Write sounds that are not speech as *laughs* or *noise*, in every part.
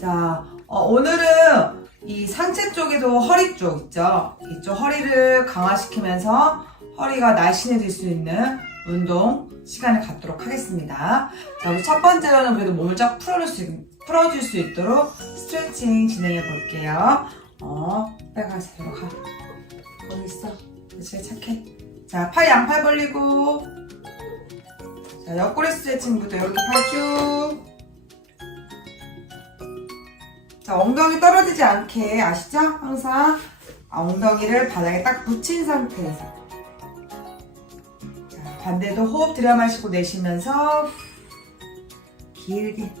자, 어, 오늘은 이 상체 쪽에도 허리 쪽 있죠? 이쪽 허리를 강화시키면서 허리가 날씬해질 수 있는 운동 시간을 갖도록 하겠습니다. 자, 우리 첫 번째로는 그래도 몸을 쫙 풀어줄 수, 있- 풀어줄 수 있도록 스트레칭 진행해 볼게요. 어, 빨리 가서 들어 가. 거기 있어. 그렇지, 착해. 자, 팔 양팔 벌리고. 자, 옆구리 스트레칭부터 이렇게 팔 쭉. 자, 엉덩이 떨어지지 않게 아시죠? 항상 아, 엉덩이를 바닥에 딱 붙인 상태에서. 자, 반대도 호흡 들여 마시고 내쉬면서 후, 길게.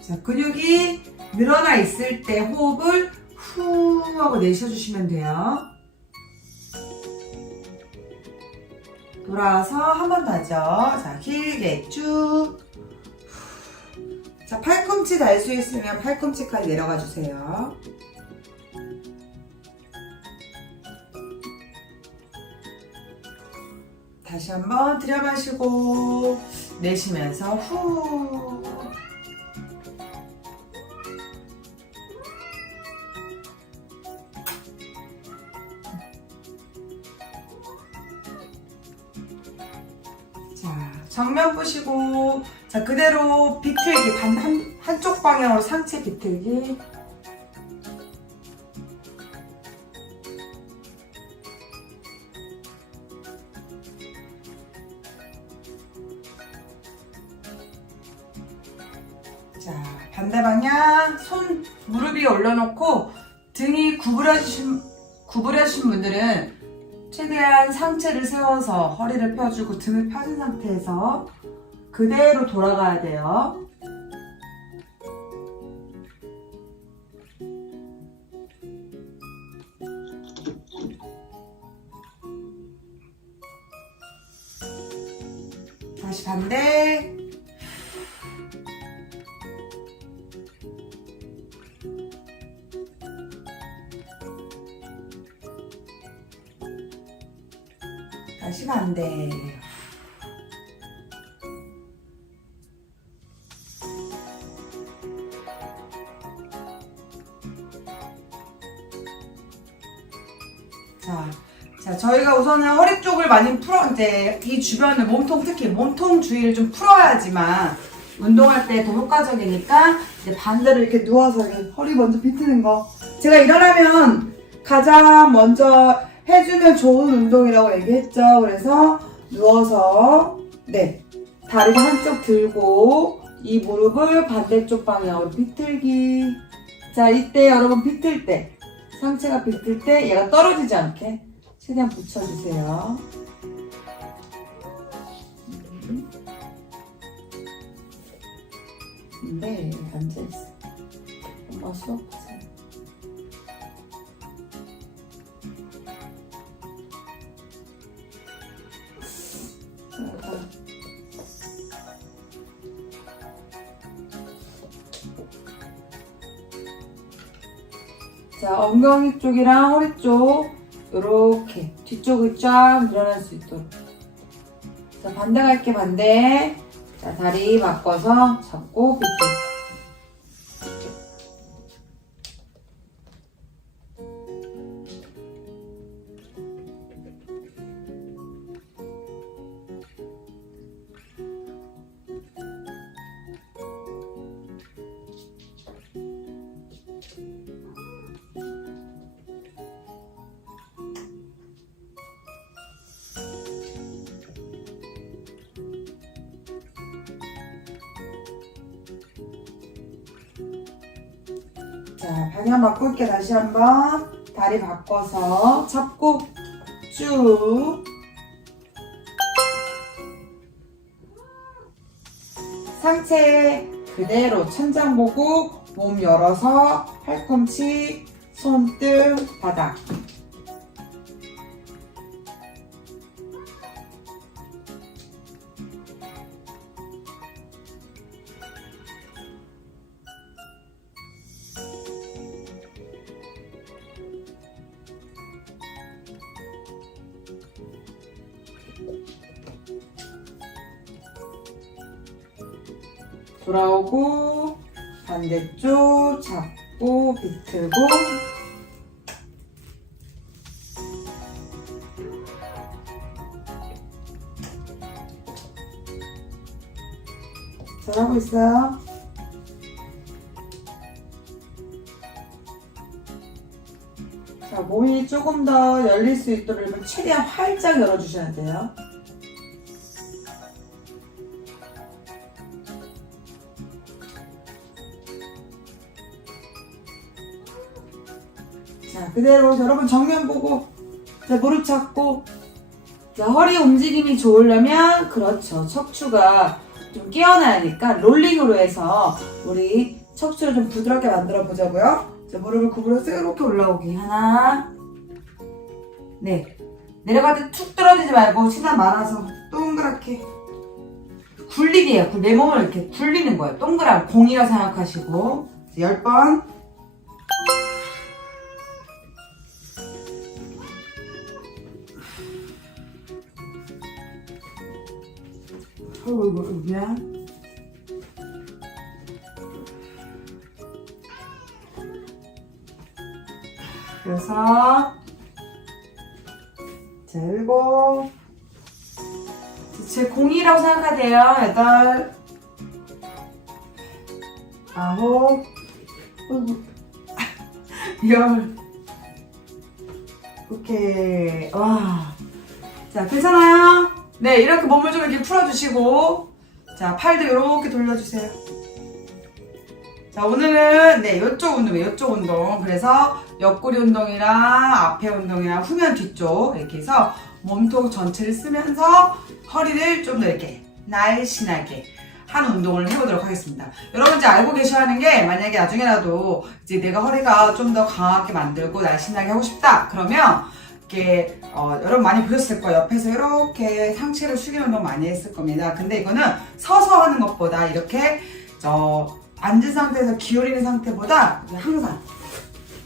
자, 근육이 늘어나 있을 때 호흡을 후 하고 내쉬어주시면 돼요. 돌아와서 한 번 더 하죠. 자, 길게 쭉. 자, 팔꿈치 달 수 있으면 팔꿈치까지 내려가 주세요. 다시 한번 들여 마시고 내쉬면서 후. 자, 정면 보시고 자, 그대로 비틀기 반, 한, 한쪽 방향으로 상체 비틀기. 자, 반대 방향 손 무릎 위에 올려놓고 등이 구부려주신, 구부려주신 분들은 최대한 상체를 세워서 허리를 펴주고 등을 펴진 상태에서 그대로 돌아가야 돼요. 자, 자, 저희가 우선은 허리 쪽을 많이 풀어, 이제 이 주변을 몸통, 특히 몸통 주위를 좀 풀어야지만 운동할 때 더 효과적이니까 이제 반대로 이렇게 누워서 이렇게 허리 먼저 비트는 거. 제가 일어나면 가장 먼저 해주면 좋은 운동이라고 얘기했죠. 그래서 누워서, 네. 다리를 한쪽 들고 이 무릎을 반대쪽 방향으로 비틀기. 자, 이때 여러분 비틀 때, 상체가 비틀 때 얘가 떨어지지 않게 최대한 붙여주세요. 음. 네, 앉아있어. 엄마 수업 자, 엉덩이 쪽이랑 허리 쪽 이렇게 뒤쪽을 쫙 늘어날 수 있도록. 자, 반대 갈게 반대. 자, 다리 바꿔서 잡고 비트. 방향 바꿀게 다시 한번. 다리 바꿔서 잡고 쭉. 상체 그대로 천장 보고 몸 열어서 팔꿈치, 손등, 바닥. 잘하고 있어요. 자, 몸이 조금 더 열릴 수 있도록 최대한 활짝 열어주셔야 돼요. 자, 그대로 여러분 정면 보고, 자, 무릎 잡고, 자, 허리 움직임이 좋으려면, 그렇죠. 척추가 좀 깨어나야 하니까 롤링으로 해서 우리 척추를 좀 부드럽게 만들어 보자고요. 자, 무릎을 구부려서 이렇게 올라오기. 하나. 네. 내려갈 때 툭 떨어지지 말고 최대한 말아서 동그랗게 굴리기예요. 굴- 내 몸을 이렇게 굴리는 거예요. 동그란 공이라 생각하시고. 자, 10번. 어이구, 이거, 이거 미안. 여섯. 자, 일곱. 제 공이라고 생각하세요. 여덟. 아홉. *laughs* 열. 오케이. 와. 자, 괜찮아요? 네, 이렇게 몸을 좀 이렇게 풀어주시고. 자, 팔도 이렇게 돌려주세요. 자, 오늘은, 네, 이쪽 운동이에요. 이쪽 운동. 그래서 옆구리 운동이랑 앞에 운동이랑 후면 뒤쪽. 이렇게 해서 몸통 전체를 쓰면서 허리를 좀 더 이렇게 날씬하게 하는 운동을 해보도록 하겠습니다. 여러분 이제 알고 계셔야 하는 게 만약에 나중에라도 이제 내가 허리가 좀 더 강하게 만들고 날씬하게 하고 싶다. 그러면 이렇게 어, 여러분 많이 보셨을 거예요. 옆에서 이렇게 상체를 숙이는 운동 많이 했을 겁니다. 근데 이거는 서서 하는 것보다 이렇게 저 앉은 상태에서 기울이는 상태보다 항상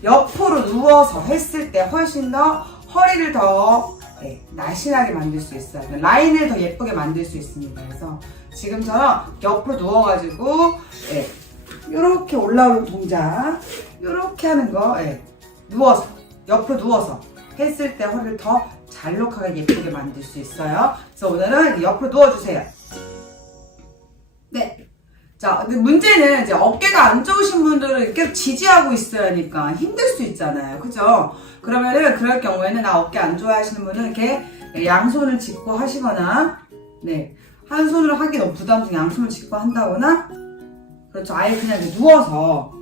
옆으로 누워서 했을 때 훨씬 더 허리를 더 네, 날씬하게 만들 수 있어요. 라인을 더 예쁘게 만들 수 있습니다. 그래서 지금처럼 옆으로 누워가지고 네, 이렇게 올라오는 동작 이렇게 하는 거 네, 누워서 옆으로 누워서 했을 때 허리를 더 잘록하게 예쁘게 만들 수 있어요. 그래서 오늘은 옆으로 누워주세요. 네. 자, 근데 문제는 이제 어깨가 안 좋으신 분들은 계속 지지하고 있어야 하니까 힘들 수 있잖아요. 그죠? 그러면은 그럴 경우에는 나 어깨 안 좋아하시는 분은 이렇게 양손을 짚고 하시거나, 네. 한 손으로 하기 너무 부담스러워 양손을 짚고 한다거나, 그렇죠. 아예 그냥 이렇게 누워서,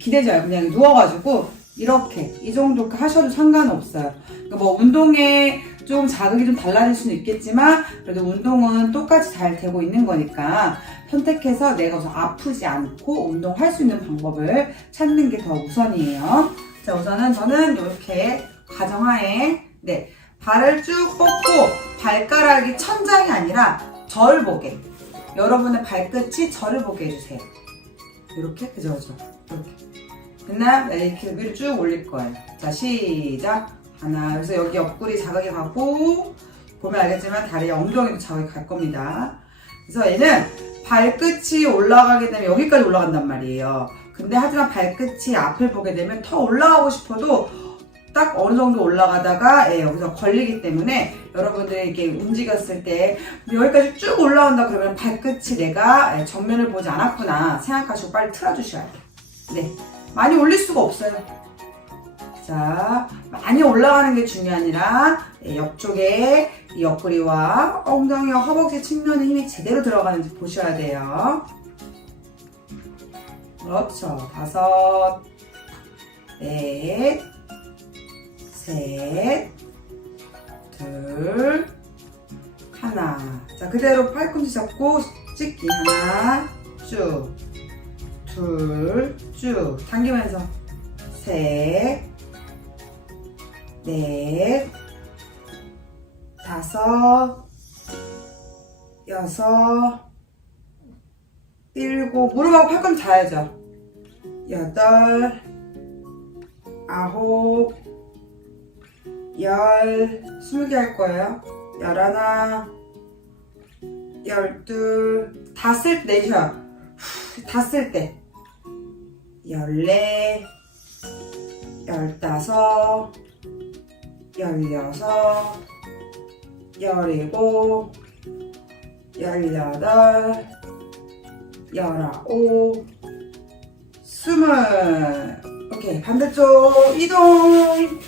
기대지 말고 그냥 누워가지고, 이렇게, 이 정도 하셔도 상관없어요. 그러니까 뭐 운동에 좀 자극이 좀 달라질 수는 있겠지만, 그래도 운동은 똑같이 잘 되고 있는 거니까, 선택해서 내가 우선 아프지 않고 운동할 수 있는 방법을 찾는 게 더 우선이에요. 자, 우선은 저는 이렇게 가정하에, 네, 발을 쭉 뻗고 발가락이 천장이 아니라 절 보게. 여러분의 발끝이 절을 보게 해주세요. 이렇게, 그죠, 그죠. 이렇게. 그다음 네, 이렇게 위로 쭉 올릴 거예요. 자, 시작. 하나, 그래서 여기 옆구리 자극이 가고, 보면 알겠지만 다리 엉덩이도 자극이 갈 겁니다. 그래서 얘는 발끝이 올라가게 되면 여기까지 올라간단 말이에요. 근데 하지만 발끝이 앞을 보게 되면 더 올라가고 싶어도 딱 어느 정도 올라가다가 예, 여기서 걸리기 때문에 여러분들이 이렇게 움직였을 때 여기까지 쭉 올라온다 그러면 발끝이 내가 예, 정면을 보지 않았구나 생각하시고 빨리 틀어주셔야 돼요. 네. 많이 올릴 수가 없어요. 자, 많이 올라가는 게 중요하니라 예, 옆쪽에 이 옆구리와 엉덩이와 허벅지 측면에 힘이 제대로 들어가는지 보셔야 돼요. 그렇죠. 다섯, 넷, 셋, 둘, 하나. 자, 그대로 팔꿈치 잡고 찍기. 하나, 쭉. 둘, 쭉. 당기면서. 셋, 넷, 다섯, 여섯, 일곱, 무릎하고 팔꿈치 닿아야죠. 여덟, 아홉, 열, 스무 개 할 거예요. 열하나, 열둘, 다 쓸 때 내쉬어요. 닿았을 때 열네 열다섯 열여섯 열일곱 열여덟 열아홉 스물 오케이 반대쪽 이동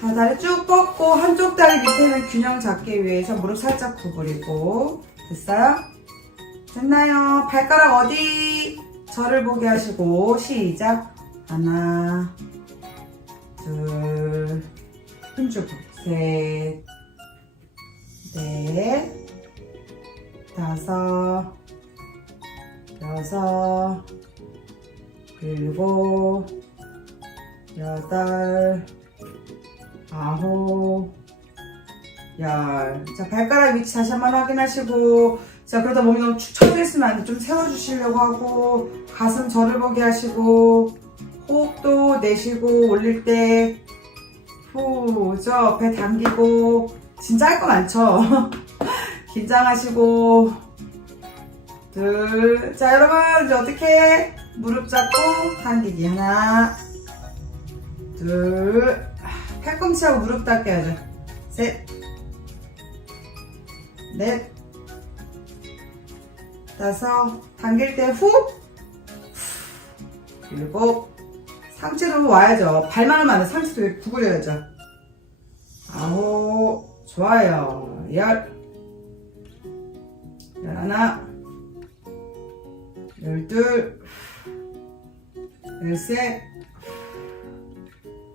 자, 다리 쭉 뻗고 한쪽 다리 밑에는 균형 잡기 위해서 무릎 살짝 구부리고 됐어요? 됐나요? 발가락 어디? 저를 보게 하시고 시작 하나 둘 힘 주고 셋 넷, 다섯, 여섯, 일곱, 여덟, 아홉, 열. 자, 발가락 위치 다시 한번 확인하시고, 자, 그러다 몸이 너무 축 처져 있으면 안 돼. 좀 세워주시려고 하고, 가슴 저를 보게 하시고, 호흡도 내쉬고, 올릴 때, 후, 저, 배 당기고, 진짜 할 거 많죠? *laughs* 긴장하시고, 둘. 자, 여러분, 이제 어떻게? 무릎 잡고, 당기기. 하나, 둘. 팔꿈치하고 무릎 닿게 하죠. 셋, 넷, 다섯, 당길 때 후, 일곱, 상체로 와야죠. 발만 하면 안 돼. 상체도 구부려야죠. 아홉, 좋아요. 열, 열하나, 열둘, 열셋,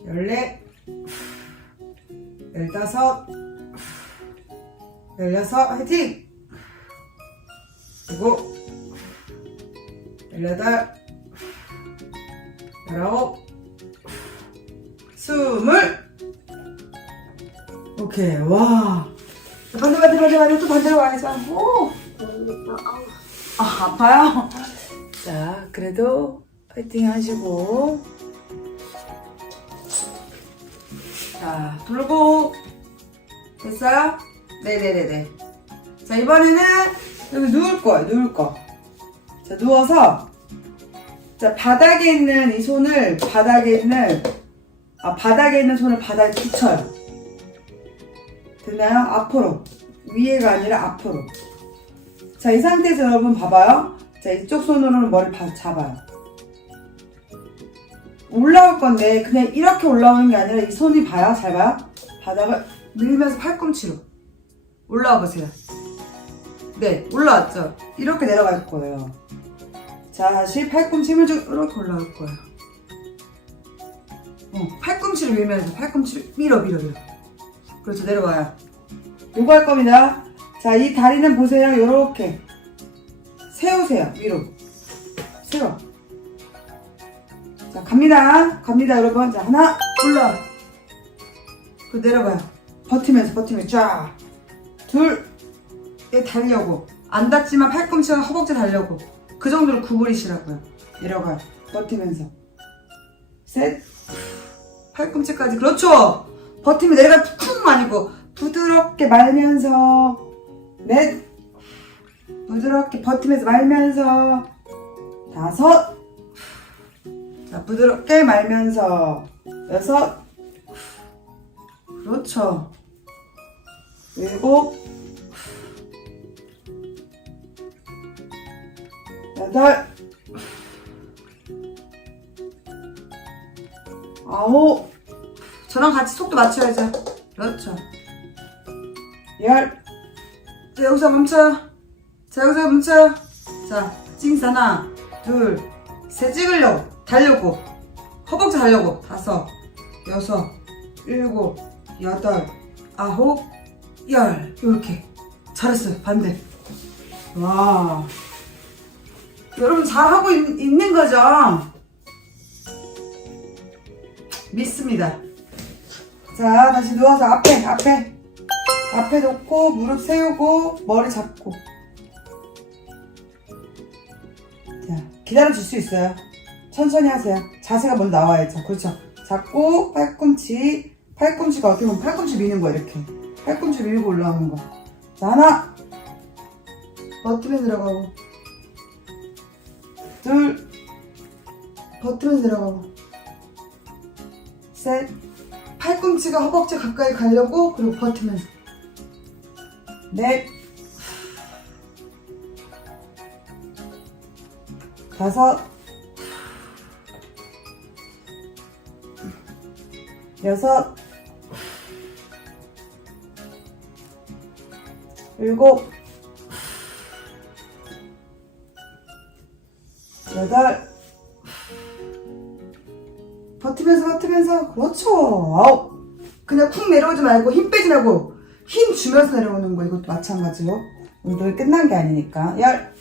열넷, 열다섯, 열여섯, 화이팅! 그리고 열여덟, 열아홉, 스물. 오케이, 와. 반대, 반대, 반대, 반대, 또 반대로 와야죠. 오! 아, 아파요? 자, 그래도 화이팅 하시고. 자, 돌고. 됐어요? 네네네네. 자, 이번에는 여기 누울 거예요, 누울 거. 자, 누워서. 자, 바닥에 있는 이 손을, 바닥에 있는, 아, 바닥에 있는 손을 바닥에 붙여요. 됐나요? 앞으로. 위에가 아니라 앞으로. 자, 이 상태에서 여러분 봐봐요. 자, 이쪽 손으로는 머리 바- 잡아요. 올라올 건데, 그냥 이렇게 올라오는 게 아니라 이 손이 봐요. 잘 봐요. 바닥을 밀면서 팔꿈치로. 올라와 보세요. 네, 올라왔죠? 이렇게 내려갈 거예요. 자, 다시 팔꿈치 밀죠. 이렇게 올라올 거예요. 어, 팔꿈치를 밀면서 팔꿈치를 밀어, 밀어, 밀어. 그렇죠, 내려와요. 요거 할 겁니다. 자, 이 다리는 보세요. 요렇게. 세우세요. 위로. 세워. 자, 갑니다. 갑니다, 여러분. 자, 하나, 올라. 그 내려봐요. 버티면서, 버티면서 쫙. 둘, 얘 달려고. 안 닿지만 팔꿈치와 허벅지 달려고. 그 정도로 구부리시라고요. 내려가요. 버티면서. 셋. 팔꿈치까지. 그렇죠! 버티면 내려가 쿵 아니고 부드럽게 말면서 넷 부드럽게 버티면서 말면서 다섯 자 부드럽게 말면서 여섯 그렇죠 일곱 여덟 아홉 저랑 같이 속도 맞춰야죠. 그렇죠. 열. 자, 여기서 멈춰. 자, 여기서 멈춰. 자, 찡스 하나, 둘, 셋 찍으려고. 달려고. 허벅지 달려고. 다섯, 여섯, 일곱, 여덟, 아홉, 열. 요렇게. 잘했어요. 반대. 와. 여러분 잘하고 있, 있는 거죠? 믿습니다. 자, 다시 누워서 앞에, 앞에. 앞에 놓고, 무릎 세우고, 머리 잡고. 자, 기다려줄 수 있어요. 천천히 하세요. 자세가 먼저 나와야죠. 그렇죠. 잡고, 팔꿈치. 팔꿈치가 어떻게 보면 팔꿈치 미는 거야, 이렇게. 팔꿈치 밀고 올라오는 거. 자, 하나. 버티면서 내려가고 둘. 버티면서 내려가고. 셋. 팔꿈치가 허벅지 가까이 가려고 그리고 버티면서 넷. 다섯. 여섯. 일곱 여덟. 버티면서 버티면서. 그렇죠. 아홉. 그냥 쿵 내려오지 말고 힘 빼지 말고. 힘 주면서 내려오는 거 이것도 마찬가지로 운동이 끝난 게 아니니까. 열.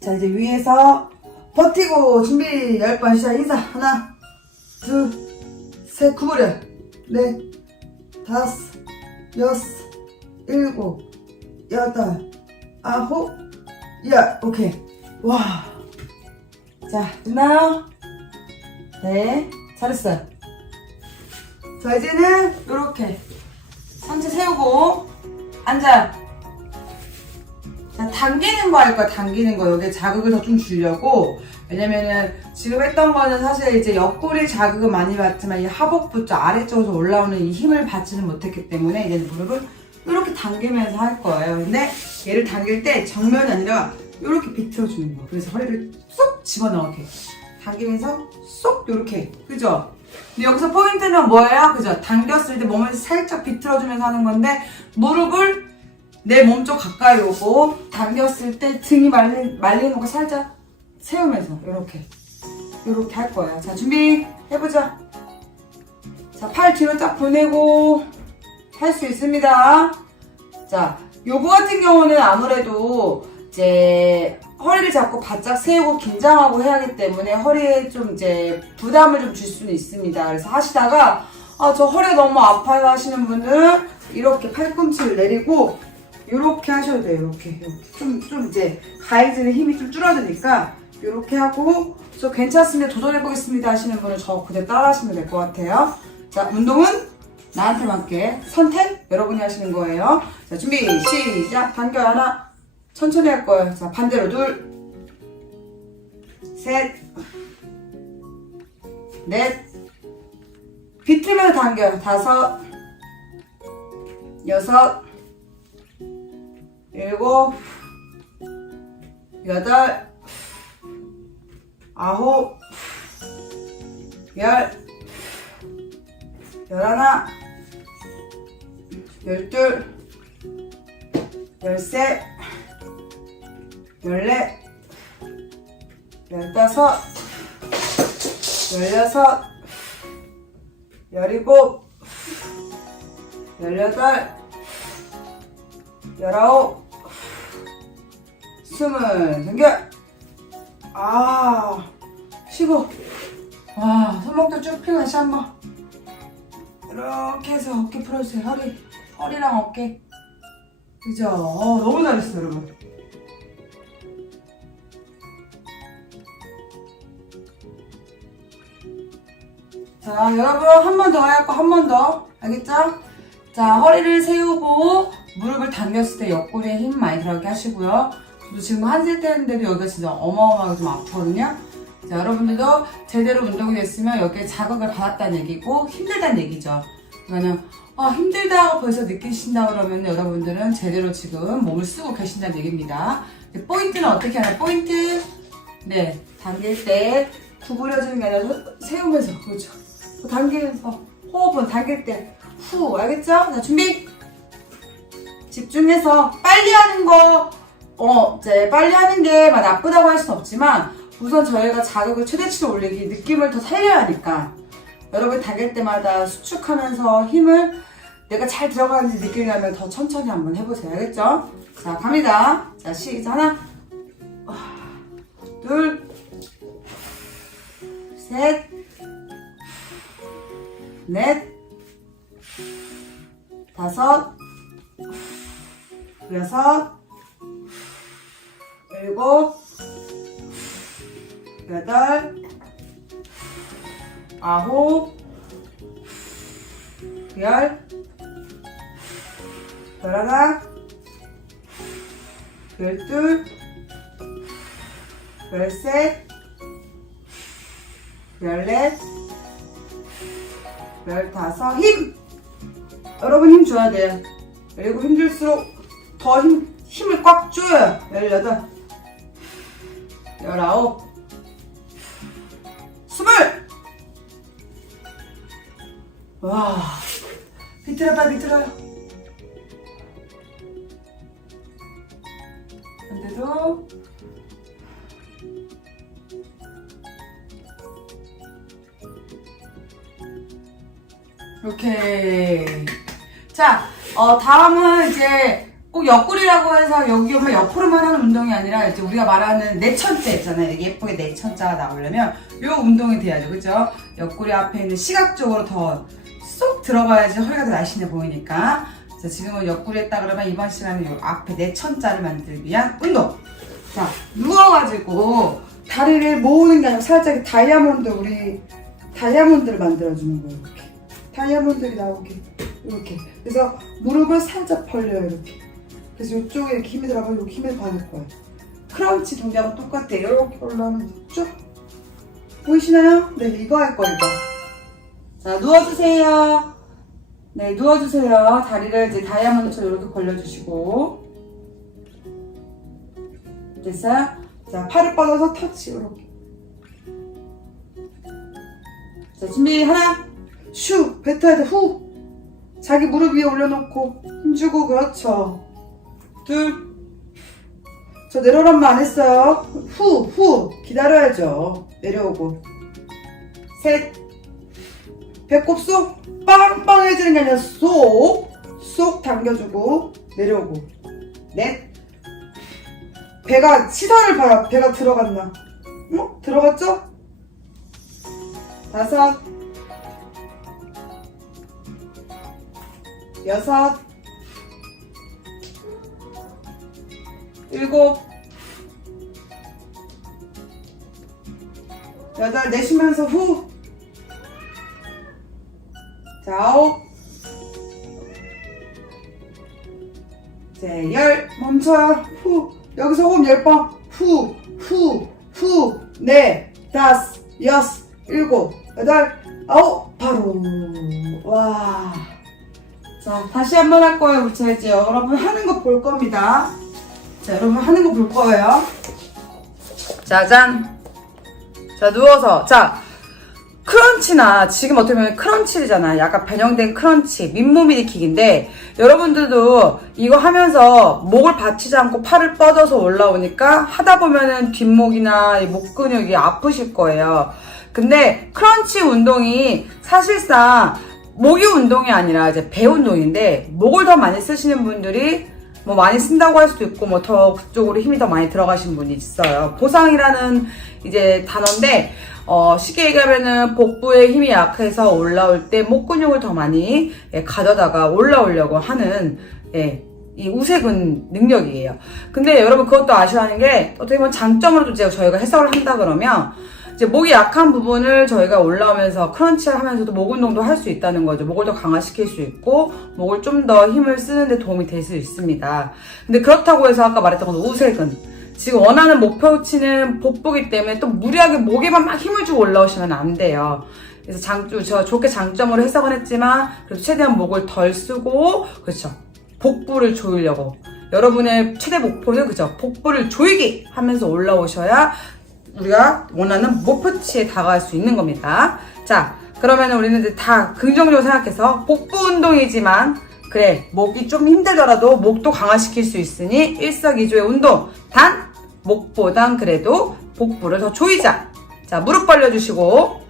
자 이제 위에서 버티고 준비 열 번 시작. 인사. 하나 둘 셋 구부려. 넷 다섯 여섯 일곱 여덟 아홉 열 오케이 와 자, 됐나요? 네, 잘했어요. 자, 이제는 이렇게 상체 세우고 앉아요. 자, 당기는 거 할 거야, 당기는 거. 여기에 자극을 더 좀 주려고. 왜냐면은 지금 했던 거는 사실 이제 옆구리 자극을 많이 받지만 이 하복부터 아래쪽에서 올라오는 이 힘을 받지는 못했기 때문에 이제 무릎을 이렇게 당기면서 할 거예요. 근데 얘를 당길 때 정면이 아니라 이렇게 비틀어주는 거. 그래서 허리를 쏙 집어넣게. 당기면서 쏙 이렇게. 그죠? 근데 여기서 포인트는 뭐예요? 그죠? 당겼을 때 몸을 살짝 비틀어주면서 하는 건데 무릎을 내 몸쪽 가까이 오고 당겼을 때 등이 말린, 말리는 거 살짝 세우면서 이렇게 이렇게 할 거예요. 자 준비 해보자. 자 팔 뒤로 딱 보내고 할 수 있습니다. 자 요거 같은 경우는 아무래도 이제 허리를 잡고 바짝 세우고 긴장하고 해야 하기 때문에 허리에 좀 이제 부담을 좀 줄 수는 있습니다. 그래서 하시다가 아 저 허리 너무 아파요 하시는 분은 이렇게 팔꿈치를 내리고 이렇게 하셔도 돼요. 이렇게 좀 좀 이제 가해지는 힘이 좀 줄어드니까 이렇게 하고 저 괜찮습니다. 도전해 보겠습니다 하시는 분은 저 그대로 따라 하시면 될 것 같아요. 자 운동은 나한테 맞게 선택 여러분이 하시는 거예요. 자 준비 시작. 당겨 하나. 천천히 할 거예요. 자 반대로 둘. 셋, 넷, 비틀면서 당겨요. 다섯, 여섯, 일곱, 여덟, 아홉, 열, 열하나, 열둘, 열셋, 열넷, 열다섯, 열여섯, 열일곱, 열여덟, 열아홉, 스물, 당겨! 아, 쉬고. 와, 손목도 쭉 펴고 다시 한 번. 이렇게 해서 어깨 풀어주세요. 허리, 허리랑 어깨. 그죠? 어, 너무 잘했어요, 여러분. 자, 여러분 한 번더할거한번 더. 알겠죠? 자, 허리를 세우고 무릎을 당겼을 때 옆구리에 힘 많이 들어가게 하시고요. 저도 지금 한세때 했는데도 여기가 진짜 어마어마하게 좀 아프거든요. 자, 여러분들도 제대로 운동이 됐으면 여기에 자극을 받았다는 얘기고 힘들다는 얘기죠. 그러면 아, 힘들다고 벌써 느끼신다 그러면 여러분들은 제대로 지금 몸을 쓰고 계신다는 얘기입니다. 포인트는 어떻게 하나? 포인트 네, 당길 때 구부려주는 게 아니라 세우면서 그렇죠. 당기면서 호흡은 당길 때 후 알겠죠? 자 준비 집중해서 빨리 하는 거 어, 이제 빨리 하는 게 막 나쁘다고 할 수는 없지만 우선 저희가 자극을 최대치로 올리기 느낌을 더 살려야 하니까. 여러분 당길 때마다 수축하면서 힘을 내가 잘 들어가는지 느끼려면 더 천천히 한번 해보세요. 알겠죠? 자 갑니다. 자 시작. 하나 둘 셋, 넷, 다섯, 여섯, 일곱, 여덟, 아홉, 열, 열하나, 열둘, 열셋, 열넷, 열다섯, 힘! 여러분 힘 줘야 돼요. 그리고 힘들수록 더 힘, 힘을 꽉 줘요. 열여덟, 열아홉, 스물! 와, 비틀어봐, 비틀어요. 근데도 오케이. 자, 어, 다음은 이제 꼭 옆구리라고 해서 여기 오면 옆으로만 하는 운동이 아니라 이제 우리가 말하는 내천자 있잖아요. 예쁘게 내천자가 나오려면 요 운동이 돼야죠. 그죠? 옆구리 앞에 있는 시각적으로 더 쏙 들어가야지 허리가 더 날씬해 보이니까. 자, 지금은 옆구리 했다 그러면 이번 시간은 요 앞에 내천자를 만들기 위한 운동. 자, 누워가지고 다리를 모으는 게 아니라 살짝 다이아몬드 우리 다이아몬드를 만들어주는 거예요. 이렇게. 다이아몬드가 나오게 이렇게. 그래서 무릎을 살짝 벌려요 이렇게. 그래서 이쪽에 이렇게 힘이 들어가면 여기 힘을 받을 거예요. 크런치 동작은 똑같아요. 이렇게 올라오면 쭉 보이시나요? 네, 이거 할 거예요. 자, 누워주세요. 네, 누워주세요. 다리를 이제 다이아몬드처럼 이렇게 벌려주시고. 됐어요? 자, 팔을 뻗어서 터치, 이렇게. 자, 준비, 하나, 슈, 뱉어야 돼, 후. 자기 무릎 위에 올려놓고, 힘주고, 그렇죠. 둘. 저 내려오란 말 안 했어요. 후, 후. 기다려야죠. 내려오고. 셋. 배꼽 쏙 빵빵해지는 게 아니라 쏙, 쏙 당겨주고 내려오고 넷 배가 시선을 봐요 배가 들어갔나 어? 들어갔죠? 다섯 여섯 일곱 여덟 내쉬면서 후 자, 아홉. 자, 열. 멈춰요. 후. 여기서 호흡 열 번. 후, 후, 후. 네, 다섯, 여섯, 일곱, 여덟, 아홉. 바로. 와. 자, 다시 한 번 할 거예요. 우리 이제 여러분 하는 거 볼 겁니다. 자, 여러분 하는 거 볼 거예요. 짜잔. 자, 누워서. 자, 크런치나 지금 어떻게 보면 크런치잖아. 약간 변형된 크런치, 밑몸 일으키기인데 여러분들도 이거 하면서 목을 받치지 않고 팔을 뻗어서 올라오니까 하다 보면은 뒷목이나 이목 근육이 아프실 거예요. 근데 크런치 운동이 사실상 목이 운동이 아니라 이제 배 운동인데 목을 더 많이 쓰시는 분들이 뭐 많이 쓴다고 할 수도 있고 뭐 더 그쪽으로 힘이 더 많이 들어가신 분이 있어요. 보상이라는 이제 단어인데 어, 쉽게 얘기하면은 복부에 힘이 약해서 올라올 때 목 근육을 더 많이 예, 가져다가 올라오려고 하는 예, 이 우세근 능력이에요. 근데 여러분 그것도 하는 게 어떻게 보면 장점으로도 이제 저희가 해석을 한다 그러면 이제 목이 약한 부분을 저희가 올라오면서 크런치를 하면서도 목 운동도 할 수 있다는 거죠. 목을 더 강화시킬 수 있고 목을 좀 더 힘을 쓰는데 도움이 될 수 있습니다. 근데 그렇다고 해서 아까 말했던 건 우세근 지금 원하는 목표치는 복부기 때문에 또 무리하게 목에만 막 힘을 주고 올라오시면 안 돼요. 그래서 장, 저 좋게 장점으로 해석은 했지만 그래도 최대한 목을 덜 쓰고 그렇죠. 복부를 조이려고 여러분의 최대 목표는 그죠. 복부를 조이기 하면서 올라오셔야 우리가 원하는 목표치에 다가갈 수 있는 겁니다. 자, 그러면 우리는 다 긍정적으로 생각해서 복부 운동이지만 그래 목이 좀 힘들더라도 목도 강화시킬 수 있으니 일석이조의 운동. 단 목보단 그래도 복부를 더 조이자. 자, 무릎 벌려주시고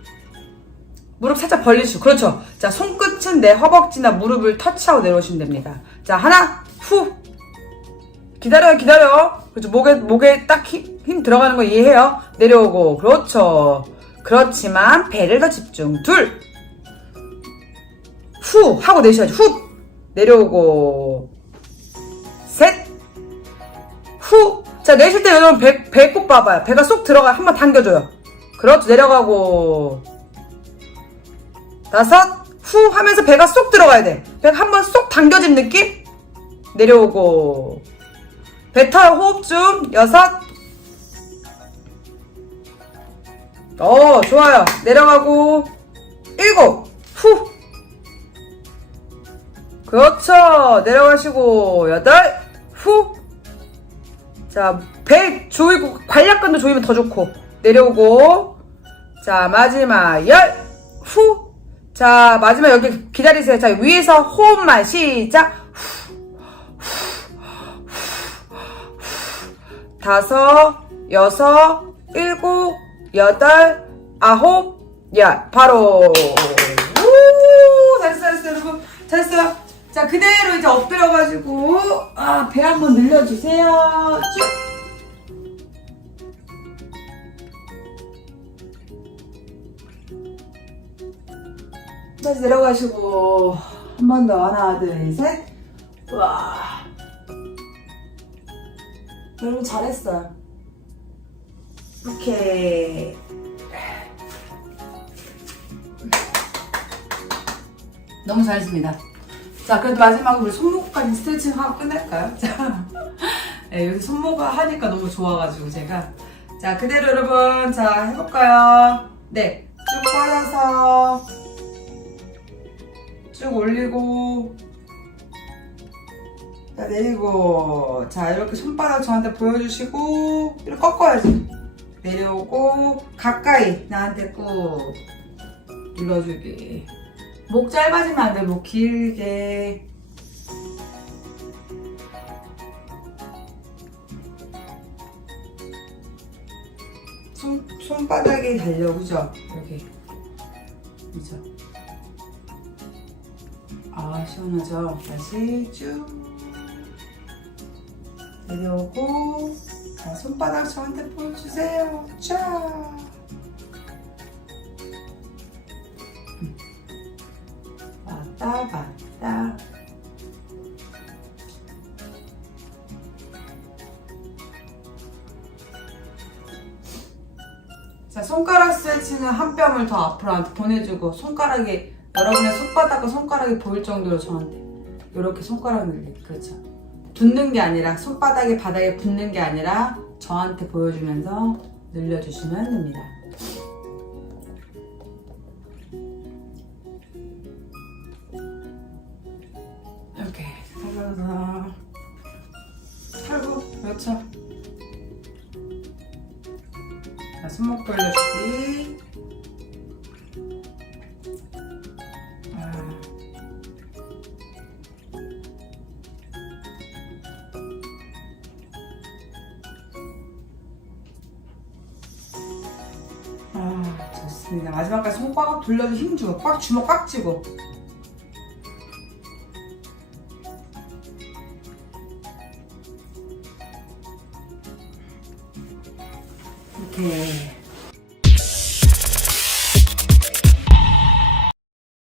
무릎 살짝 벌리시고 그렇죠. 자, 손끝은 내 허벅지나 무릎을 터치하고 내려오시면 됩니다. 자, 하나, 후. 기다려요, 기다려. 그렇죠. 목에, 목에 딱 힘, 힘 들어가는 거 이해해요? 내려오고. 그렇죠. 그렇지만 배를 더 집중. 둘. 후. 하고 내쉬어야지. 후. 내려오고. 셋. 후. 자, 내쉴 때 여러분 배, 배꼽 봐봐요. 배가 쏙 들어가. 한번 당겨줘요. 그렇죠. 내려가고. 다섯. 후 하면서 배가 쏙 들어가야 돼. 배가 한번 쏙 당겨진 느낌? 내려오고. 뱉어요, 호흡 좀. 여섯. 어, 좋아요. 내려가고. 일곱. 후. 그렇죠. 내려가시고. 여덟. 후. 자, 배 조이고, 관략근도 조이면 더 좋고. 내려오고. 자, 마지막 열. 후. 자, 마지막 여기 기다리세요. 자, 위에서 호흡만 시작. 다섯, 여섯, 일곱, 여덟, 아홉, 열. 바로. 우! 잘했어, 잘했어, 여러분. 잘했어요. 자, 그대로 이제 엎드려가지고, 아, 배 한번 늘려주세요. 쭉. 다시 내려가시고, 한 번 더. 하나, 둘, 셋. 와. 여러분 잘했어요. 오케이. 너무 잘했습니다. 자, 그래도 마지막으로 우리 손목까지 스트레칭 하고 끝낼까요? *laughs* 자, 네, 여기 손목을 하니까 너무 좋아가지고 제가. 자, 그대로 여러분, 자, 해볼까요? 네, 쭉 뻗어서, 쭉 올리고, 자, 내리고. 자, 이렇게 손바닥 저한테 보여주시고, 이렇게 꺾어야지. 내려오고, 가까이 나한테 꾹 눌러주기. 목 짧아지면 안 돼, 목 길게. 손, 손바닥에 달려, 그죠? 여기. 그죠? 아, 시원하죠? 다시 쭉. 내려오고 자 손바닥 저한테 보여주세요. 쫙 음. 왔다 갔다. 자 손가락 스트레칭은 한 뼘을 더 앞으로 보내주고 손가락이 여러분의 손바닥과 손가락이 보일 정도로 저한테 이렇게 손가락 늘리 그렇죠 붙는 게 아니라 손바닥이 바닥에 붙는 게 아니라 저한테 보여주면서 늘려주시면 됩니다. 돌려서 힘 주고, 꽉 주먹 꽉 쥐고.